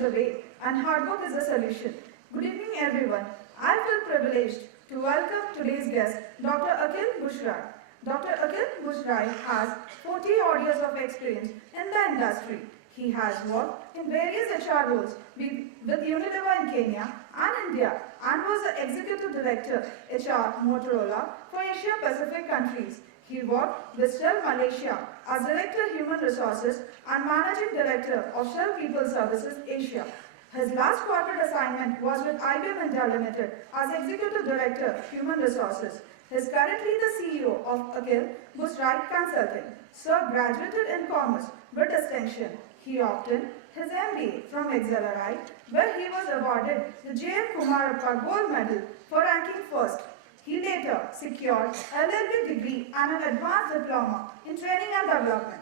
the way and hard work is the solution. Good evening everyone. I feel privileged to welcome today's guest, Dr. Aquil Busrai. Dr. Aquil Busrai has 40 odd years of experience in the industry. He has worked in various HR roles with Unilever in Kenya and India and was the Executive Director HR Motorola for Asia Pacific countries. He worked with Shell Malaysia as Director Human Resources and Managing Director of Shell People Services Asia. His last corporate assignment was with IBM India Limited as Executive Director Human Resources. He is currently the CEO of Aquil Busrai Consulting. Sir graduated in Commerce with distinction. He obtained his MBA from XLRI, where he was awarded the J.M. Kumarappa Gold Medal for ranking first. He later secured LLB degree and an advanced diploma in training and development.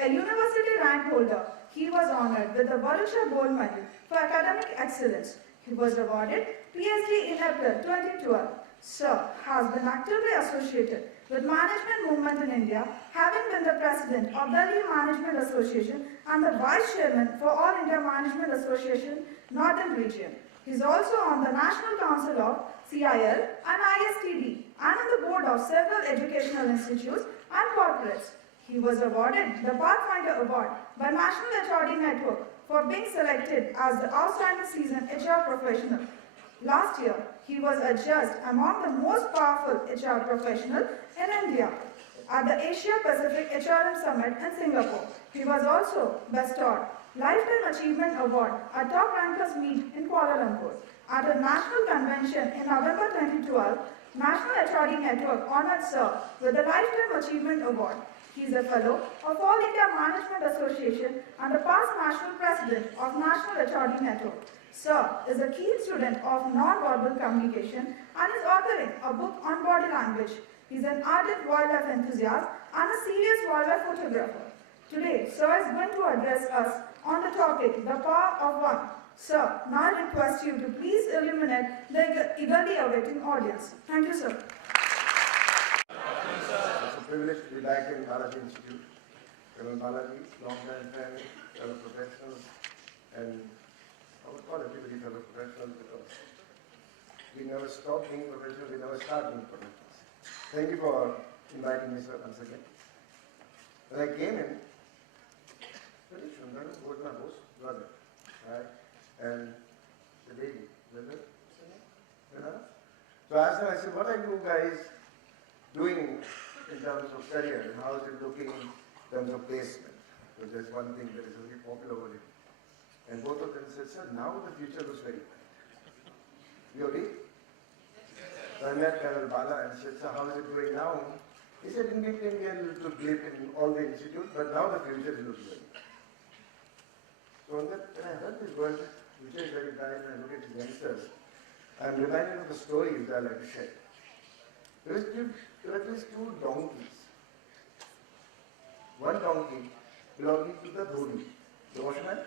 A university rank holder, he was honored with the Balaji Gold Medal for academic excellence. He was awarded PhD in April 2012. Sir has been actively associated with management movement in India, having been the president of Delhi Management Association and the vice chairman for All India Management Association Northern Region. He is also on the National Council of CIL and ISTD and on the board of several educational institutes and corporates. He was awarded the Pathfinder Award by National HRD Network for being selected as the Outstanding Seasoned HR Professional. Last year, he was adjudged among the most powerful HR professionals in India at the Asia Pacific HRM Summit in Singapore. He was also bestowed Lifetime Achievement Award at Top Rankers Meet in Kuala Lumpur. At a national convention in November 2012, National HRD Network honored Sir with the Lifetime Achievement Award. He is a fellow of All India Management Association and the past national president of National HRD Network. Sir is a keen student of non-verbal communication and is authoring a book on body language. He is an ardent wildlife enthusiast and a serious wildlife photographer. Today, Sir is going to address us on the topic, the power of one. Sir, now I request you to please illuminate the eagerly awaiting audience. Thank you, sir. It's a privilege to be back in Balaji Institute. Balaji, long-time friend, fellow professionals, and I would call everybody fellow professionals because we never stop being professionals, we never start being professionals. Thank you for inviting me, sir, once again. When I came in, pretty Sundar was my host, was it? Right? And the lady, Linda? So I asked her, I said, what are you guys doing in terms of career and how is it looking in terms of placement? Because there's one thing that is very popular over it. And both of them said, sir, now the future looks very bright. You agree? So I met Colonel Bala and said, sir, how is it going now? He said, in between we had a little blip in all the institute, but now the future is looking very bright. So when I heard this word, future is very bright, and I look at the youngsters, I'm reminded of the story that I like to share. There were at least two donkeys. One donkey belonging to the dhoni, the washerman,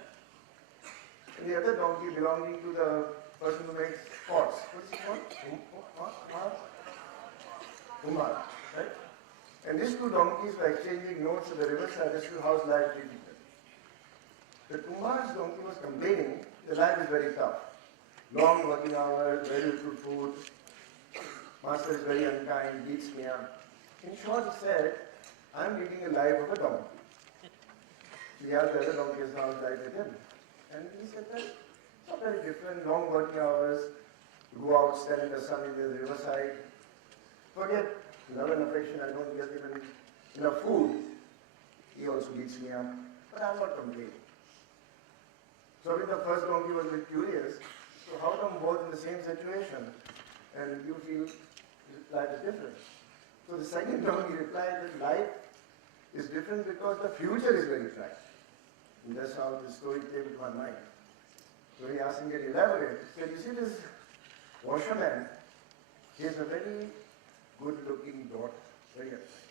and the other donkey belonging to the person who makes pots. What's it called? Kumar, right? And these two donkeys were exchanging notes at the riverside as to how's life treating them. The Kumar's donkey was complaining the life is very tough. Long working hours, very little food, master is very unkind, beats me up. In short, he said, I'm leading a life of a donkey. The other donkey is now died with him. And he said that it's not very different, long working hours, you go out, stand in the sun in the riverside, forget love and affection, I don't get even enough food. He also beats me up, but I'm not complaining. So the first donkey was a bit curious, so how come both in the same situation and you feel life is different? So the second donkey replied that life is different because the future is very bright. And that's how the story came to my mind. So he asked me to elaborate. He said, you see this washerman, he has a very good-looking daughter, very attractive.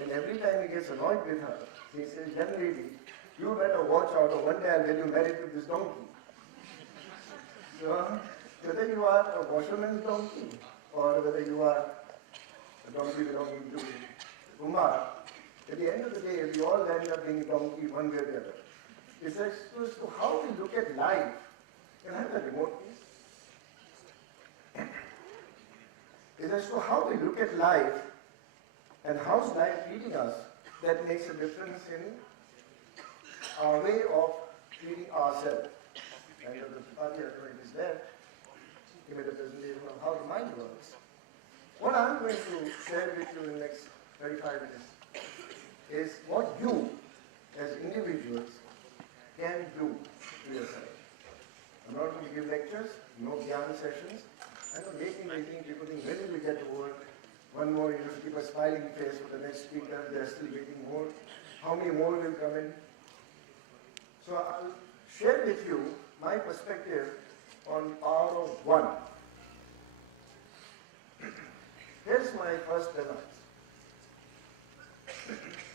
And every time he gets annoyed with her, he says, young lady, you better watch out, or one day I'll get you married to this donkey. So, whether you are a washerman's donkey, or whether you are a donkey belonging to Kumar, at the end of the day, we all end up being a donkey one way or the other. is as to how we look at life. Can I have the remote, please? Is as to how we look at life and how's life treating us that makes a difference in our way of treating ourselves. And the Tripathi is there. He made a presentation on how the mind works. What I'm going to share with you in the next 35 minutes is what you, as individuals, can do to yourself. I'm not going to give lectures, no Gyan sessions. I'm not making people think, when will we get over? One more, keep a smiling face for the next speaker. They're still waiting more. How many more will come in? So I'll share with you my perspective on power of one. Here's my first premise.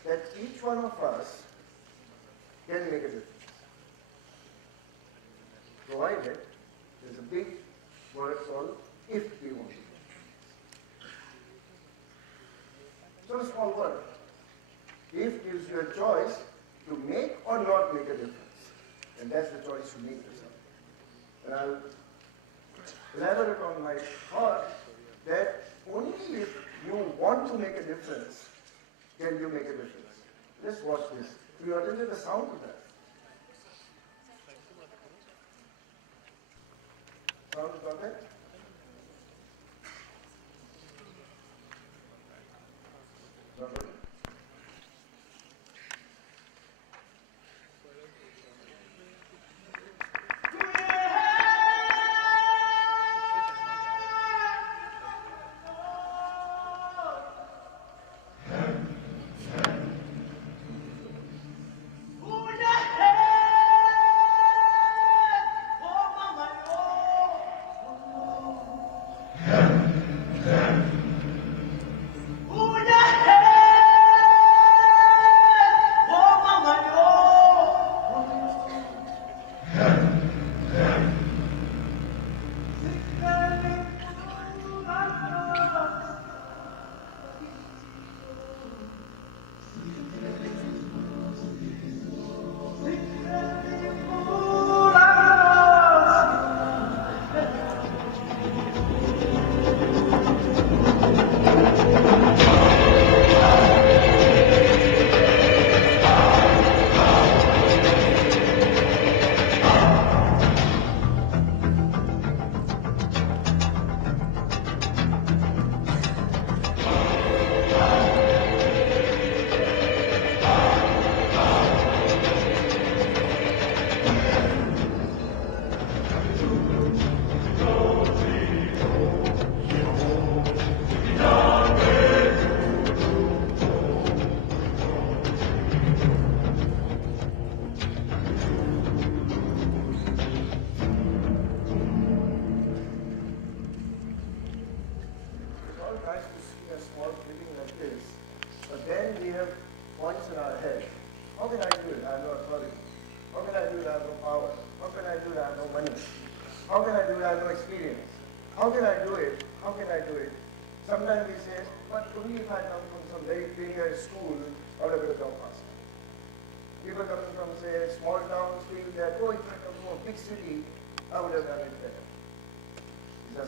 That each one of us can make a difference. Provided there's a big word called if we want to. So a small word. If gives you a choice to make or not make a difference. And that's the choice you make yourself. And I'll elaborate on my thought that only if you want to make a difference can you make a difference. Let's watch this. You attended the sound of that. Sound got that? Got it?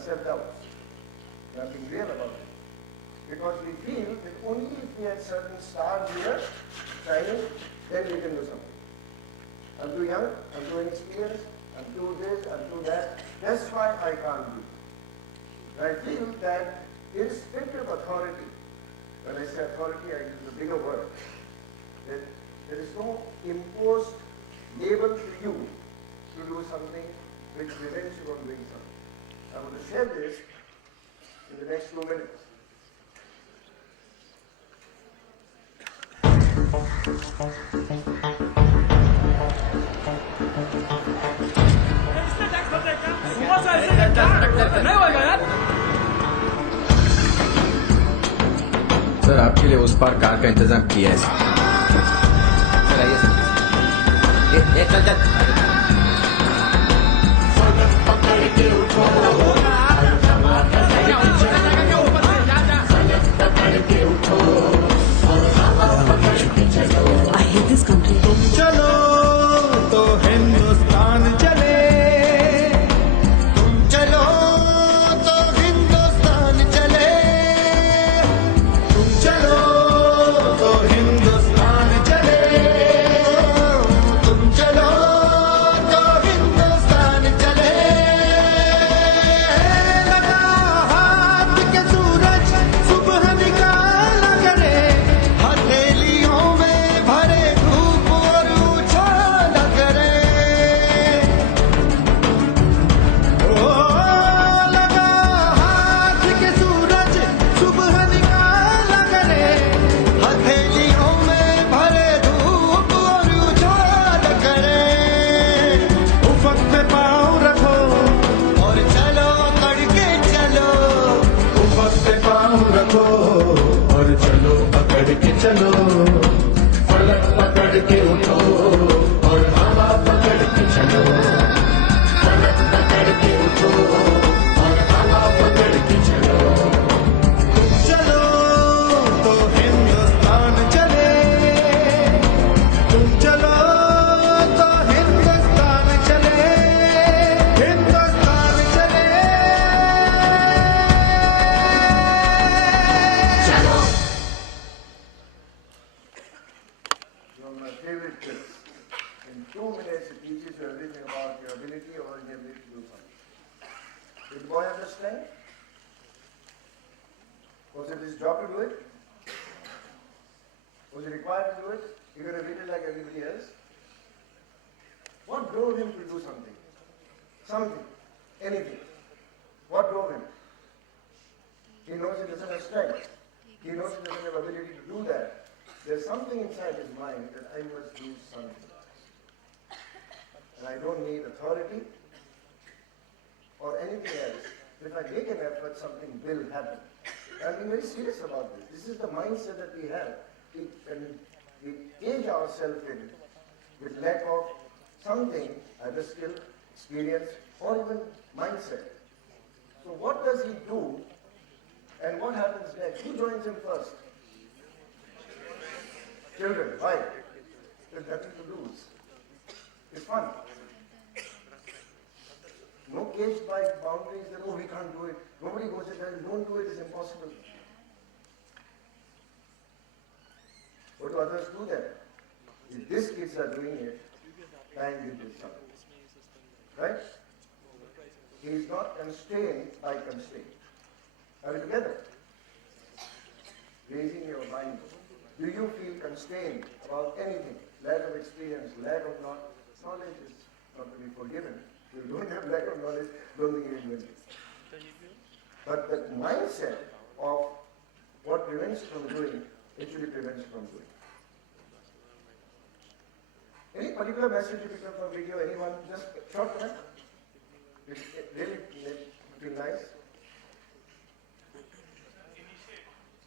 Self-doubts. Nothing real about it. Because we feel that only if we had certain stars here shining, then we can do something. I'm too young, I'm too inexperienced, I'm too this, I'm too that. That's why I can't do it. I feel that irrespective of authority, when I say authority, I use a bigger word, that there is no imposed label to you to do something which prevents you from doing something. I'm going to share this in the next 2 minutes. Sir आपके लिए उस पार car का इंतजाम किया है sir आइए sir चल चल I hate this country. चलो फलक पकड़ के उठो और हवा पकड़ के चलो, फलक पकड़ के उठो और हवा पकड़ के चलो। चलो तो हिंदुस्तान चले, तुम चलो तो हिंदुस्तान चले, हिंदुस्तान चले। चलो One of my favorite tips. In 2 minutes, it teaches you everything about your ability or inability to do something. Did the boy understand? Was it his job to do it? Was he required to do it? He could have written like everybody else. What drove him to do something? Something. Anything. What drove him? He knows he doesn't have strength. He knows he doesn't have ability to do that. There's something inside his mind that I must do something. And I don't need authority or anything else. If I make an effort, something will happen. I'm being very serious about this. This is the mindset that we have. And we cage ourselves in with lack of something, either skill, experience, or even mindset. So what does he do and what happens next? Who joins him first? Children, why? There's nothing to lose. It's fun. No caged by boundaries that, oh, we can't do it. Nobody goes and says, don't do it, it's impossible. What do others do then? If these kids are doing it, time will do something. Right? He is not constrained by constraint. Are we together? Raising your mind. Do you feel constrained about anything? Lack of experience, lack of knowledge is not to be forgiven. If you don't have lack of knowledge, don't think you invent it. But the mindset of what prevents from doing, actually prevents from doing. Any particular message you pick up from video, anyone? Just short one? It really feel nice?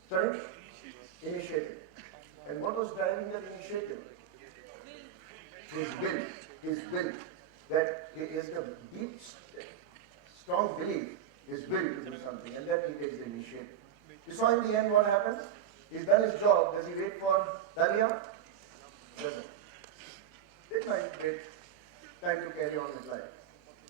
Sorry? Initiative. And what was driving that initiative? His will. That he has a deep, strong belief, his will to do something, and that he takes the initiative. You saw in the end what happens? He's done his job. Does he wait for Dalia? Doesn't. It might wait time to carry on his life.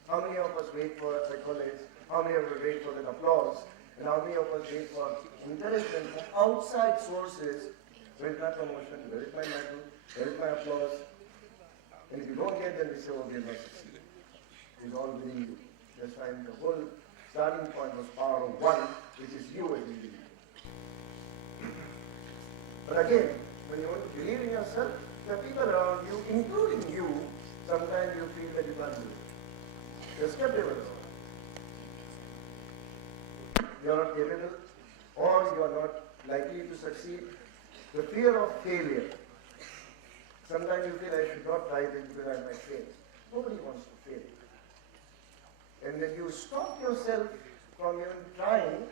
How many of us wait for accolades? How many of us wait for the applause? And how many of us wait for encouragement from outside sources? Where is my promotion? Where is my medal? Where is my applause? And if you don't get them, we say, oh, we have not succeeded. It's all within you. That's why the whole starting point was power of one, which is you as an individual. But again, when you want to believe in yourself, the people around you, including you, sometimes you feel that you can't do it. You're skeptical. You're not capable, or you are not likely to succeed. The fear of failure. Sometimes you feel I should not try this because I might fail. Nobody wants to fail. And when you stop yourself from even trying,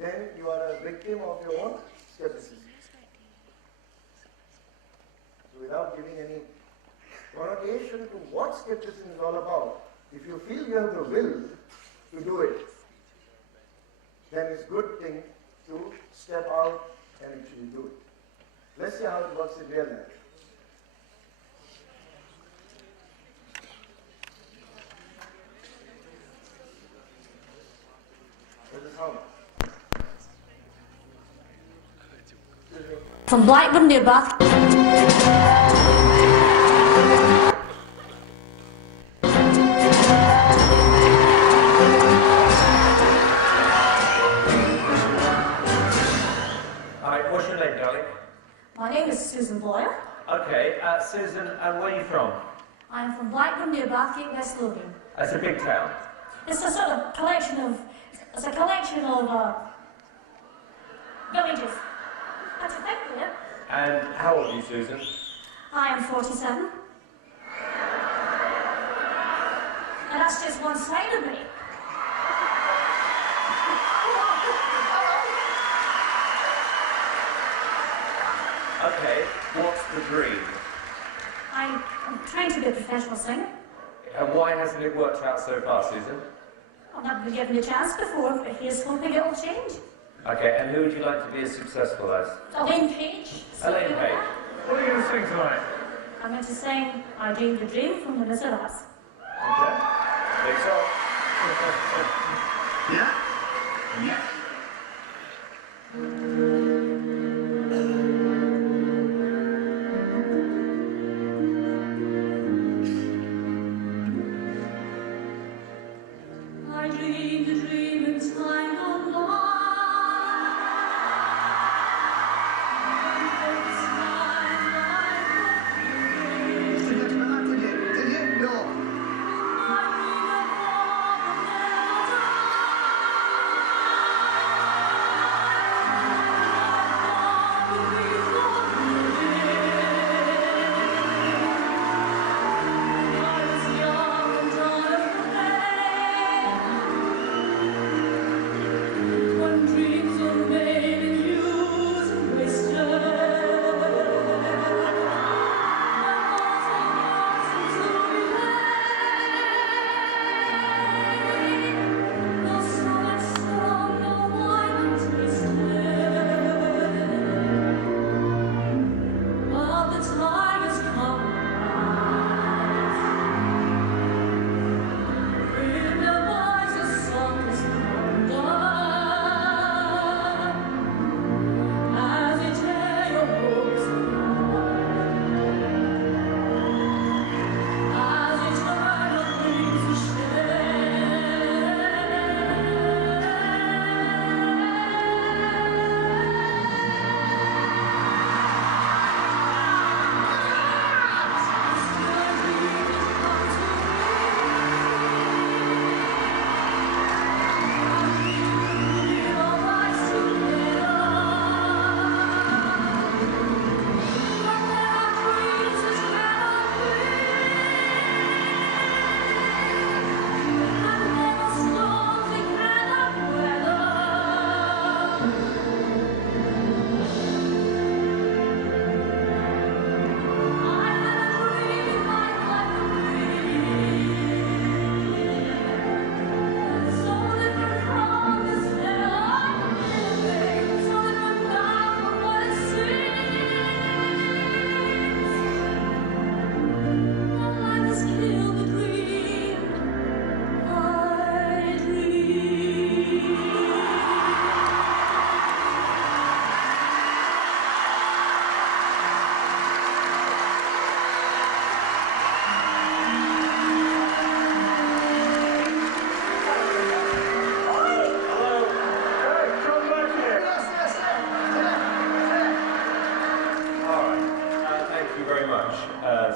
then you are a victim of your own skepticism. So without giving any connotation to what skepticism is all about, if you feel you have the will to do it, then it's a good thing to step out and actually do it. Let's see how it works in real life. This is how. From Blackburn near Bath. Alright, what's your name, darling? My name is Susan Boyer. Okay, Susan, and where are you from? I'm from Blackburn near Bathgate, West Lothian. That's a big town. It's a sort of collection of villages. That's a thing, yeah. And how old are you, Susan? I am 47. And that's just one side of me. Okay, what's the dream? I'm trying to be a professional singer. And why hasn't it worked out so far, Susan? I've not been given the chance before, but here's hoping it will change. Okay, and who would you like to be as successful as? Elaine Page. Elaine Page. What are you going to sing tonight? I'm going to sing I Dreamed a Dream from The Miserables. Okay. Big song. Yeah? Yeah. I dreamed a dream in time gone by.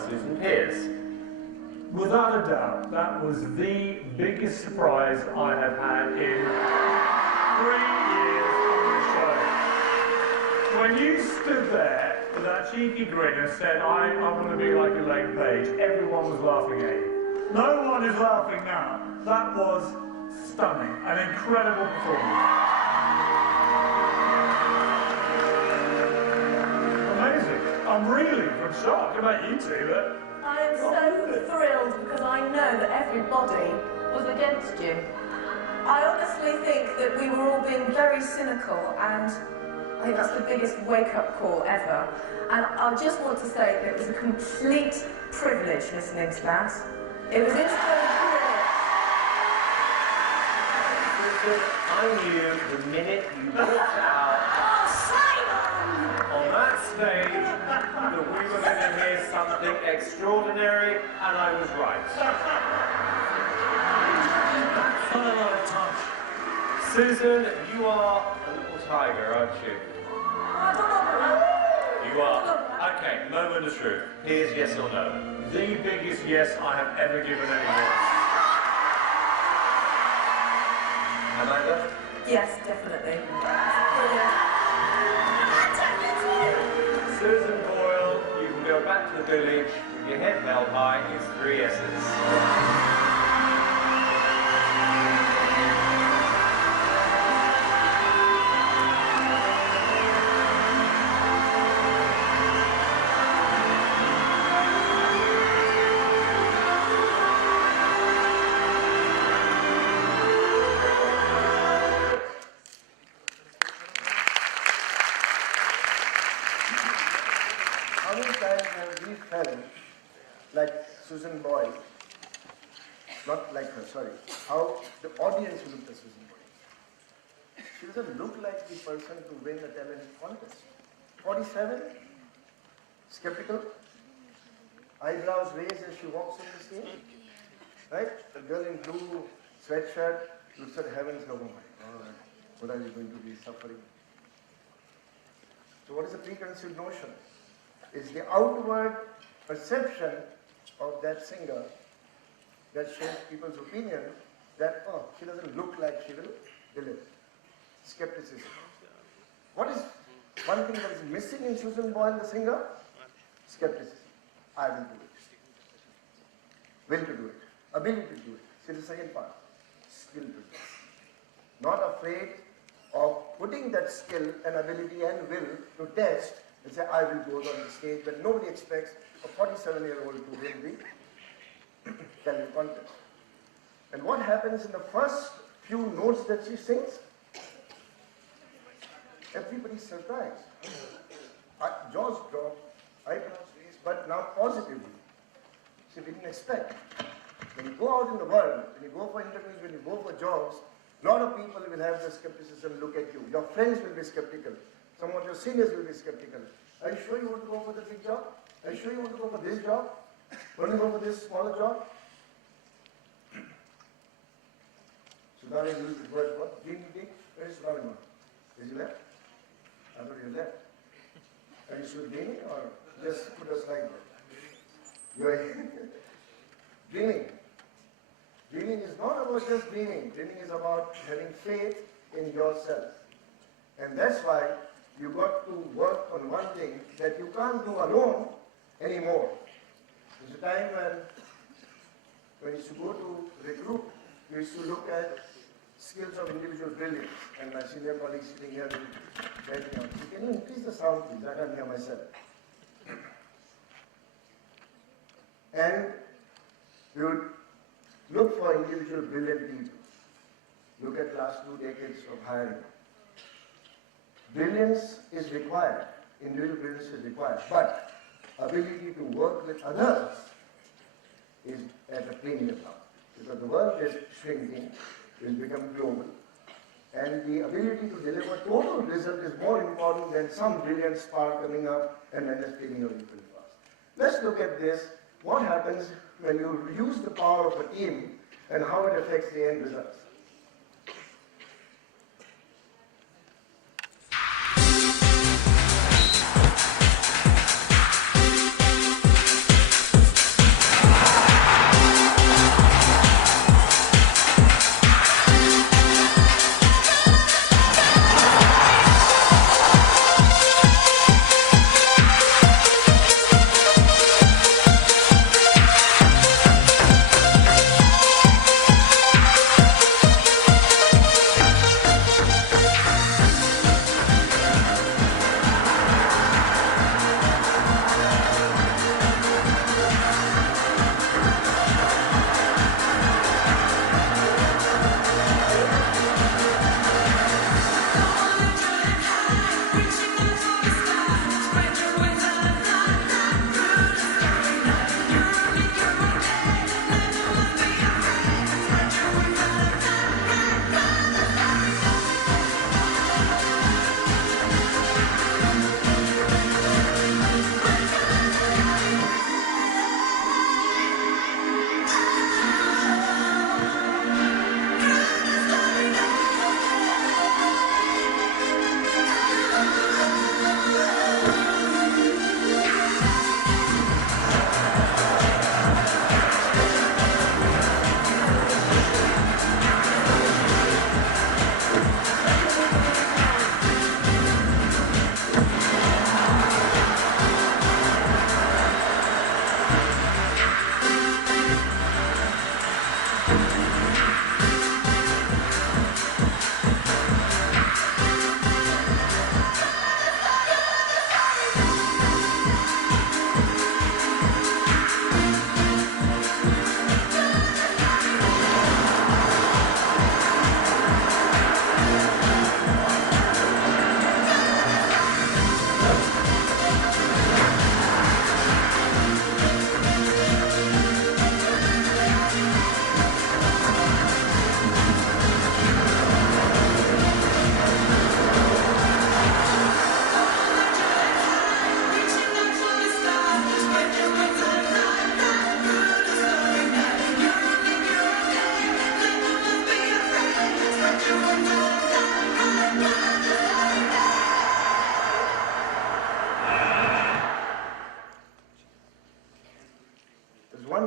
Susan Pierce. Without a doubt, that was the biggest surprise I have had in 3 years on the show. When you stood there with that cheeky grin and said, I want to be like Elaine Page, everyone was laughing at you. No one is laughing now. That was stunning, an incredible performance. Amazing. I'm really from shock about you two. But I am so thrilled because I know that everybody was against you. I honestly think that we were all being very cynical, and I think that's the biggest wake-up call ever. And I just want to say that it was a complete privilege listening to that. It was inspiring. I knew the minute you walked out on that stage that we were going to hear something extraordinary, and I was right. Susan, you are a little tiger, aren't you? You are. Okay, moment of truth. Here's yes or no. the biggest yes I have ever given anyone. Amanda? Yes, definitely. Susan Boyle, you can go back to the village with your head held high. It's 3 yeses. how many times have we felt like Susan Boyle, not like her, sorry, how the audience looked at Susan Boyle. She doesn't look like the person to win a talent contest. 47, skeptical, eyebrows raised as she walks on the stage, right? A girl in blue sweatshirt looks at heaven and says, oh my God, what are you going to be suffering? So what is the preconceived notion? It's the outward perception of that singer that shapes people's opinion that, oh, she doesn't look like she will deliver. Skepticism. What is one thing that is missing in Susan Boyle, the singer? Skepticism. I will do it. Will to do it. Ability to do it. See the second part. Skill to do it. Not afraid of putting that skill and ability and will to test and say, I will go on the stage when nobody expects a 47-year-old to win the talent contest. And what happens in the first few notes that she sings? Everybody's surprised. Jaws drop, eyebrows raised, but now positively. She didn't expect. When you go out in the world, when you go for interviews, when you go for jobs, a lot of people will have the skepticism look at you. Your friends will be skeptical. Some of your seniors will be skeptical. Are you sure you want to go for the big job? Are you sure you want to go for this job? Want to go for this smaller job? Sudhani used the word what? Dream meeting? Where is Sudhani? Is he left? I thought you left. Are you still dreaming or just put us like that? You are dreaming. Dreaming is not about just dreaming. Dreaming is about having faith in yourself. And that's why you got to work on one thing that you can't do alone anymore. There's a time when you used to go to recruit, you used to look at skills of individual brilliance. And my senior colleague sitting here will help me out. So can you increase the sound, please? I can't hear myself. And we would look for individual brilliant people. Look at last 2 decades of hiring. Brilliance is required. Individual brilliance is required. But ability to work with others is at a premium now. Because the world is shrinking, it has become global. And the ability to deliver total result is more important than some brilliant spark coming up and then just taking away pretty fast. Let's look at this. What happens when you use the power of a team and how it affects the end results.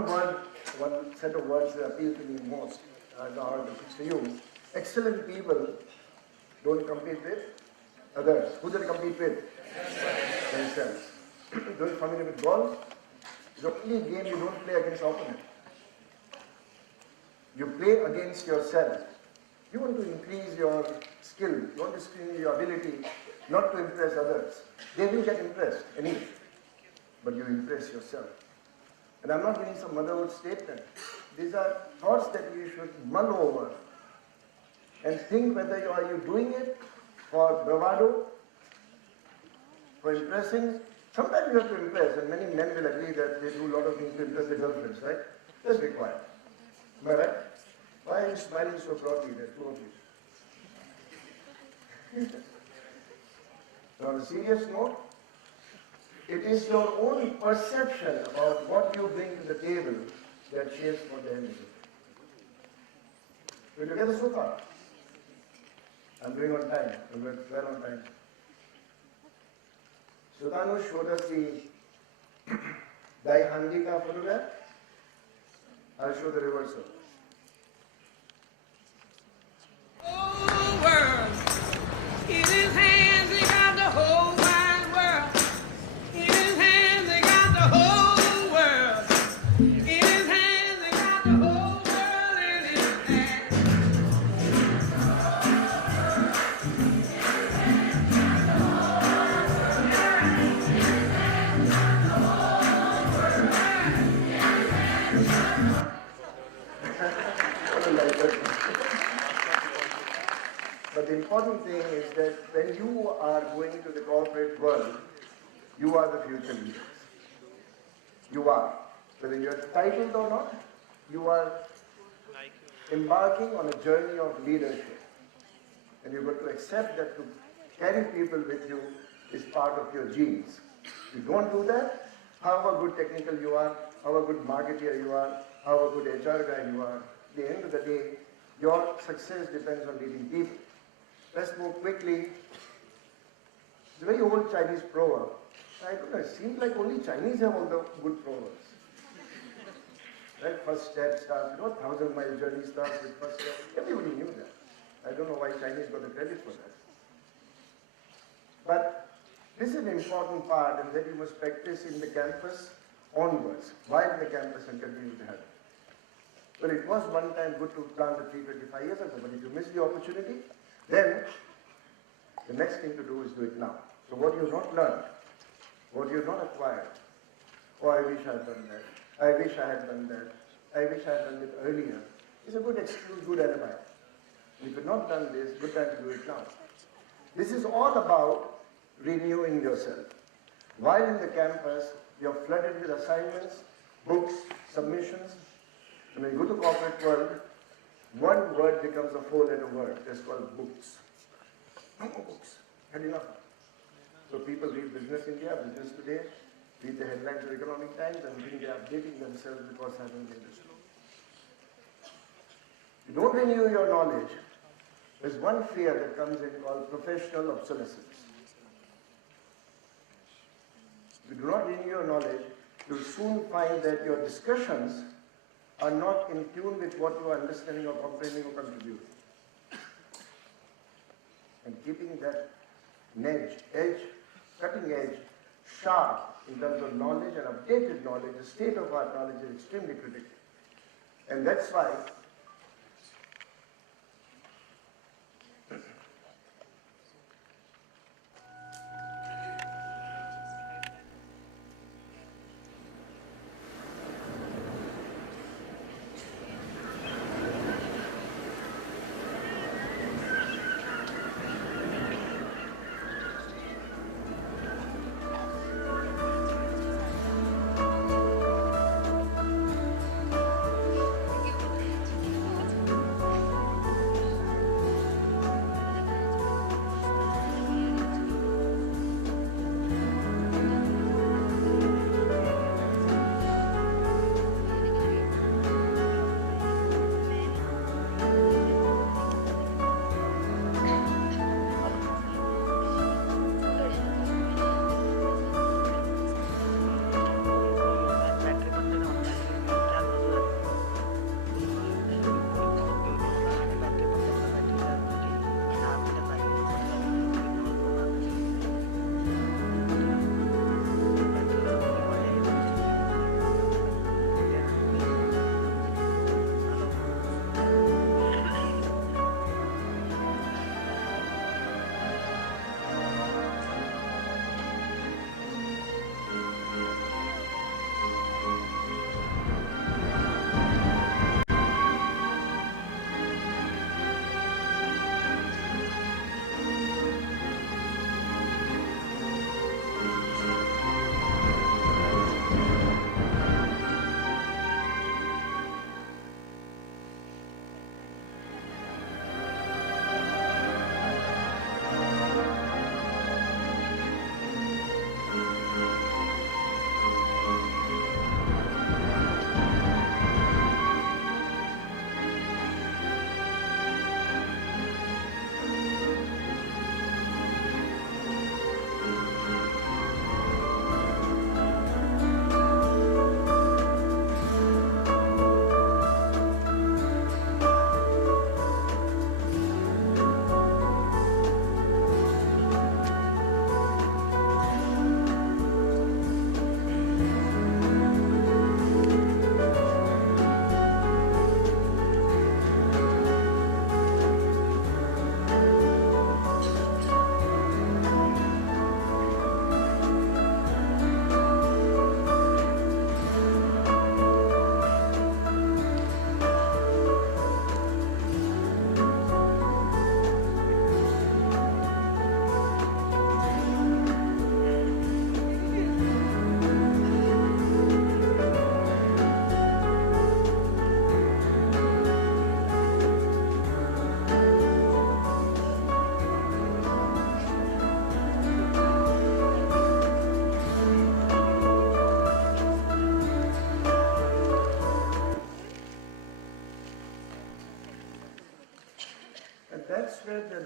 one set of words that appeal to me most, or to you. Excellent people don't compete with others. Who do they compete with? Themselves. Don't you familiar with golf? It's the only game you don't play against opponent. You play against yourself. You want to increase your skill, you want to increase your ability not to impress others. They will get impressed anyway, but you impress yourself. And I'm not giving some motherhood statement. These are thoughts that you should mull over and think whether are you doing it for bravado, for impressing. Sometimes you have to impress, and many men will agree that they do a lot of things to impress their girlfriends, right? That's required. Am I right? Why are you smiling so proudly there, two of you? So on a serious note, it is your own perception about what you bring to the table that shapes what the end is. We're together so far. I'm doing on time. We're well on time. Sudhanu showed us the Daihandika photograph. I'll show the reversal. But the important thing is that when you are going to the corporate world, you are the future leaders. You are. Whether you are titled or not, you are embarking on a journey of leadership. And you've got to accept that to carry people with you is part of your genes. If you don't do that, however good technical you are, however good marketeer you are, however good HR guy you are, at the end of the day, your success depends on leading people. Let's move quickly. It's a very old Chinese proverb. I don't know, it seems like only Chinese have all the good proverbs. Right? First step starts, 1,000-mile journey starts with first step. Everybody knew that. I don't know why Chinese got the credit for that. But this is an important part, and that you must practice in the campus onwards, while in the campus and continue to have it. Well, it was one time good to plant a tree 25 years ago, but if you miss the opportunity, then the next thing to do is do it now. So what you have not learned, what you have not acquired, oh, I wish I had done that, I wish I had done that, I wish I had done it earlier, is a good excuse, good alibi. If you have not done this, good time to do it now. This is all about renewing yourself. While in the campus, you're flooded with assignments, books, submissions. And when you go to corporate world, one word becomes a four-letter word. That's called books. No more books. Had enough. So people read Business India, Business Today, read the headlines of Economic Times, and think they are updating themselves with what's happening in the industry. You don't renew your knowledge. There's one fear that comes in called professional obsolescence. If you do not renew your knowledge, you'll soon find that your discussions are not in tune with what you are understanding or comprehending or contributing. And keeping that edge, cutting edge, sharp in terms of knowledge and updated knowledge, the state-of-art knowledge is extremely critical. And that's why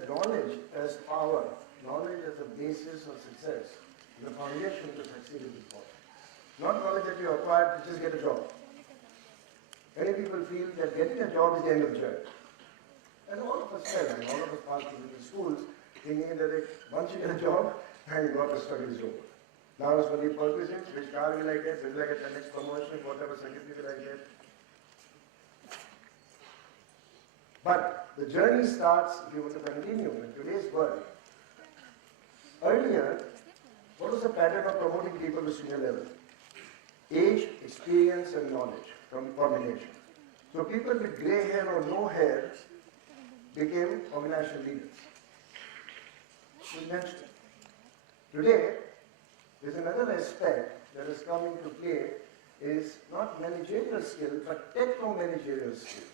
knowledge as power, knowledge as the basis of success, the foundation to succeed is important. Not knowledge that you acquire to just get a job. Many people feel that getting a job is the end of the journey. And all of us tell, and all of us pass through the schools thinking that once you get a job, thank God the struggle is over. Now it's only purposes, which car will I get, will I get the next promotion, whatever certificate I get. But the journey starts, if you want to continue in today's world. Earlier, what was the pattern of promoting people to senior level? Age, experience, and knowledge combination. So people with grey hair or no hair became organizational leaders. Today, there's another aspect that has come into play is not managerial skill, but techno-managerial skill.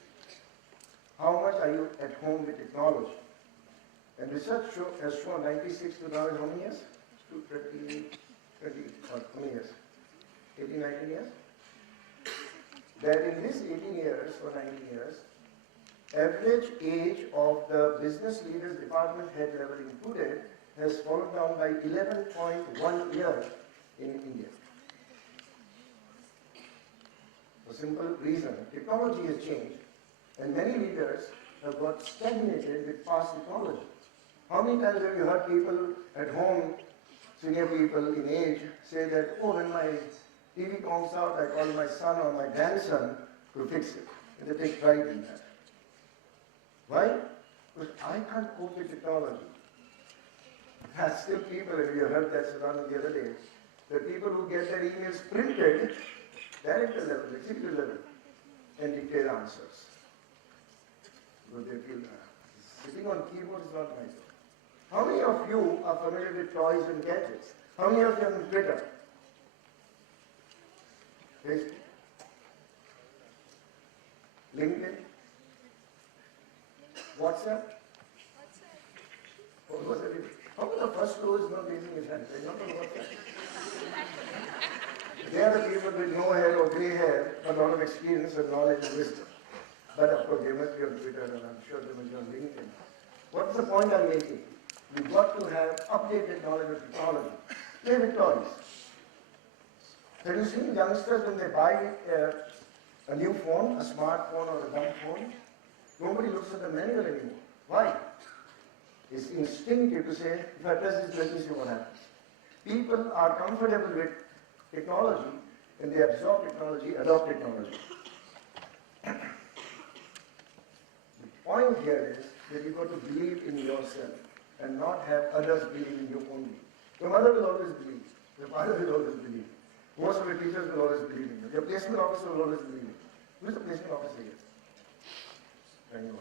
How much are you at home with technology? And research has shown 96 to now is how many years? 20, how many years? 18, 19 years? That in this 18 years or 19 years, average age of the business leaders, department head level included, has fallen down by 11.1 years in India. For simple reason, technology has changed, and many leaders have got stagnated with past technology. How many times have you heard people at home, senior people in age, say that, oh, when my TV comes out, I call my son or my grandson to fix it. And they take pride in that. Why? Because I can't cope with technology. There are still people, and we heard that surrounding the other day, the people who get their emails printed, director level, executive level, and dictate answers. Because they feel sitting on keyboard is not my job. How many of you are familiar with toys and gadgets? How many of you are on Twitter? Facebook? LinkedIn? WhatsApp? What was it? How come the first row is not raising his hand? They're not on WhatsApp. They are the people with no hair or grey hair, but a lot of experience and knowledge and wisdom. But of course, they must be on Twitter, and I'm sure they must be on LinkedIn. What's the point I'm making? We've got to have updated knowledge of technology. Play with toys. Have you seen youngsters when they buy a new phone, a smartphone or a dumb phone? Nobody looks at the manual anymore. Why? It's instinctive to say, if I press this, let me see what happens. People are comfortable with technology, and they absorb technology, adopt technology. The point here is that you've got to believe in yourself and not have others believe in you only. Your mother will always believe. Your father will always believe. Most of your teachers will always believe in you. Your placement officer will always believe in you. Who is the placement officer here? Thank you.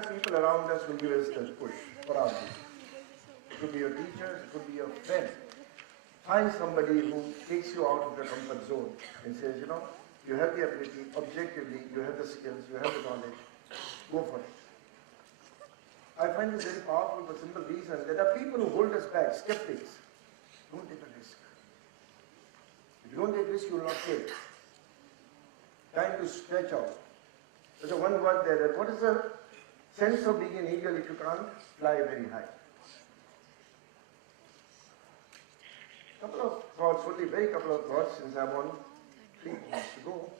have people around us who give us the push for our business. It could be your teachers, it could be your friend. Find somebody who takes you out of the comfort zone and says, you know, you have the ability, objectively, you have the skills, you have the knowledge, go for it. I find this very powerful for simple reason. There are people who hold us back, skeptics. Don't take a risk. If you don't take risk, you will not take. Time to stretch out. There's a one word there, that what is the sense of being an eagle if you can't fly very high? Couple of thoughts, only very couple of thoughts since I'm on 3 months to go.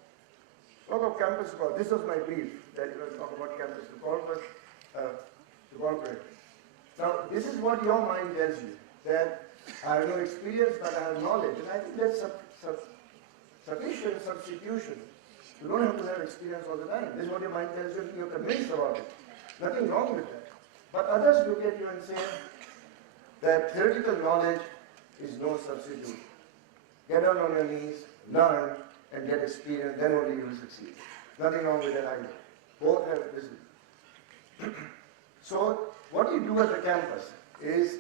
Talk of campus call. This was my brief that talk about campus to call, but to corporate. Now, this is what your mind tells you, that I have no experience, but I have knowledge. And I think that's sufficient substitution. You don't have to have experience all the time. This is what your mind tells you, and you're convinced about it. Nothing wrong with that. But others look at you and say that theoretical knowledge is no substitute. Get down on your knees, learn, and get experience, then only you will succeed. Nothing wrong with that either. Both have this. So, what you do at the campus is,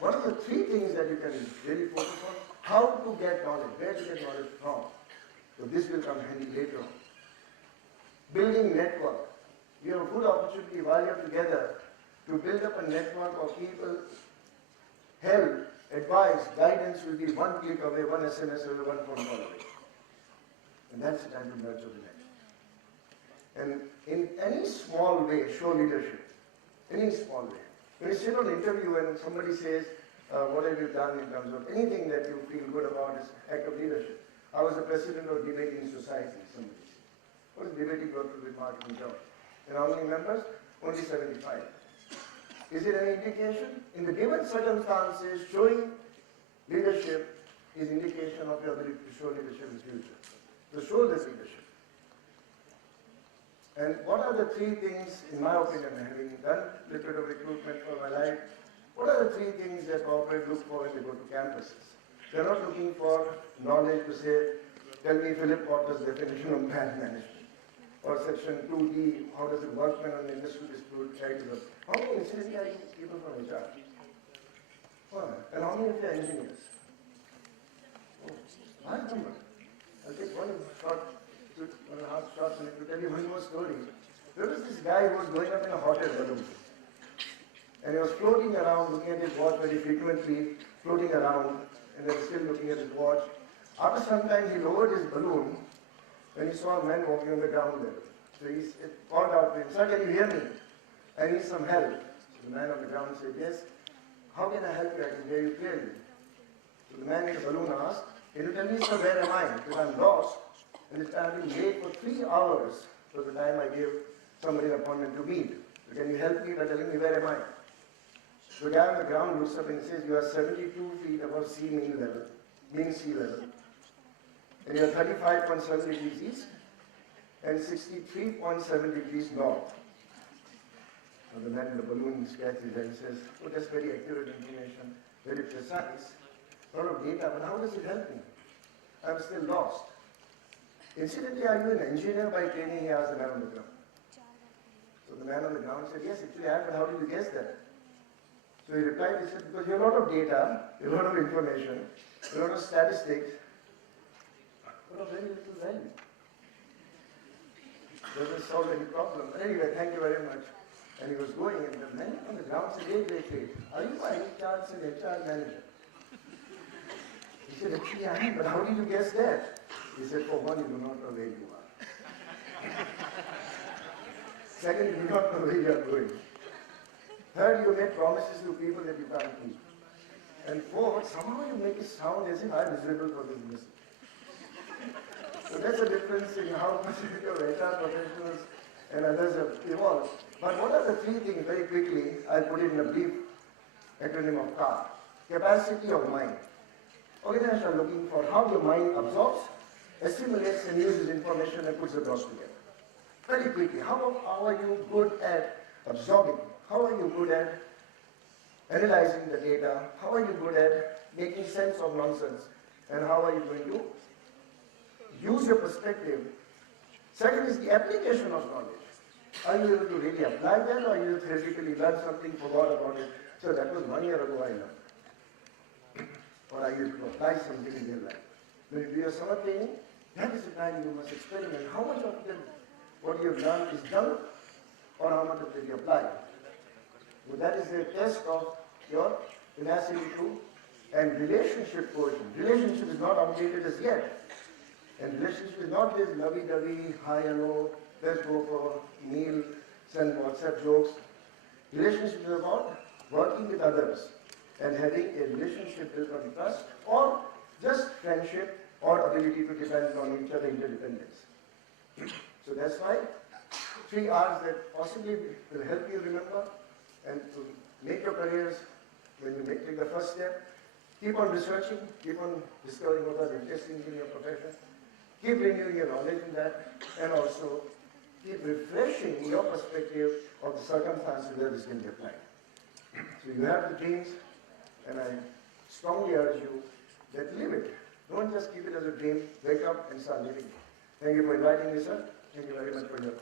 what are the 3 things that you can really focus on? How to get knowledge, where to get knowledge from. So this will come handy later on. Building network. We have a good opportunity while you're together to build up a network of people. Help, advice, guidance will be one click away, one SMS away, one phone call away. And that's the time to nurture the next. And in any small way, show leadership. Any small way. When you sit on an interview and somebody says, what have you done in terms of anything that you feel good about is act of leadership. I was the president of debating society, somebody said. What is debating going to be marketing job? And how many members? Only 75. Is it an indication? In the given circumstances, showing leadership is indication of your ability to show leadership in the future. To show this leadership. And what are the 3 things, in my opinion, having done a little bit of recruitment for my life, what are the 3 things that corporate look for when they go to campuses? They're not looking for knowledge to say, tell me Philip Potter's definition of brand management. Or section 2D, how does it work when an industry dispute characters? How many incidentally are you people from HR? And how many of you are engineers? I remember. I'll take one and a half shots and to tell you one more story. There was this guy who was going up in a hot air balloon. And he was floating around, looking at his watch very frequently, floating around, and then still looking at his watch. After some time, he lowered his balloon when he saw a man walking on the ground there. So he called out to him, sir, can you hear me? I need some help. So the man on the ground said, yes. How can I help you? I can hear you clearly. So the man in the balloon asked, can you tell me, sir, where am I? Because I'm lost. And I've been late for 3 hours for the time I gave somebody an appointment to meet. So can you help me by telling me where am I? So the guy on the ground looks up and says, you are 72 feet above mean sea level. And you are 35.7 degrees east and 63.7 degrees north. So the man in the balloon scratches and says, oh, that's very accurate information, very precise. A lot of data, but how does it help me? I'm still lost. Incidentally, are you an engineer by training? He asked the man on the ground. So the man on the ground said, yes, actually I am, but how did you guess that? So he replied, he said, because you have a lot of data, you have a lot of information, a lot of statistics, but of very little value. Doesn't solve any problem. Anyway, thank you very much. And he was going, and the man on the ground said, wait. Are you by any chance an HR manager? He said, actually I am, but how did you guess that? He said, for one, you do not know where you are. Second, you do not know where you are going. Third, you make promises to people that you can't keep. And fourth, somehow you make it sound as if I'm miserable for this business. So that's the difference in how much your HR professionals and others have evolved. But what are the 3 things, very quickly, I'll put it in a brief acronym of CAR. Capacity of mind. Organizations are looking for how your mind absorbs, assimilates and uses information and puts the dots together. Very quickly, how are you good at absorbing? How are you good at analyzing the data? How are you good at making sense of nonsense? And how are you going to use your perspective? Second is the application of knowledge. Are you able to really apply that, or you theoretically learn something, forgot about it? So that was 1 year ago I learned. Or are you able to apply something in your life? When you do your summer training, that is the time you must experiment. How much of them, what you have learned is done, or how much of it you apply? So that is the test of your tenacity to, and relationship quotient. Relationship is not outdated as yet. And relationship is not this lovey-dovey, hi, hello, let's go for meal, send WhatsApp jokes. Relationship is about working with others and having a relationship built on trust, or just friendship, or ability to depend on each other, interdependence. So that's why 3 R's that possibly will help you remember and to make your careers, when you take the first step, keep on researching, keep on discovering what are interesting in your profession, keep renewing your knowledge in that, and also keep refreshing your perspective of the circumstances where this can be applied. So you have the dreams, and I strongly urge you that live it. Don't just keep it as a dream, wake up and start living it. Thank you for inviting me, sir. Thank you very much for your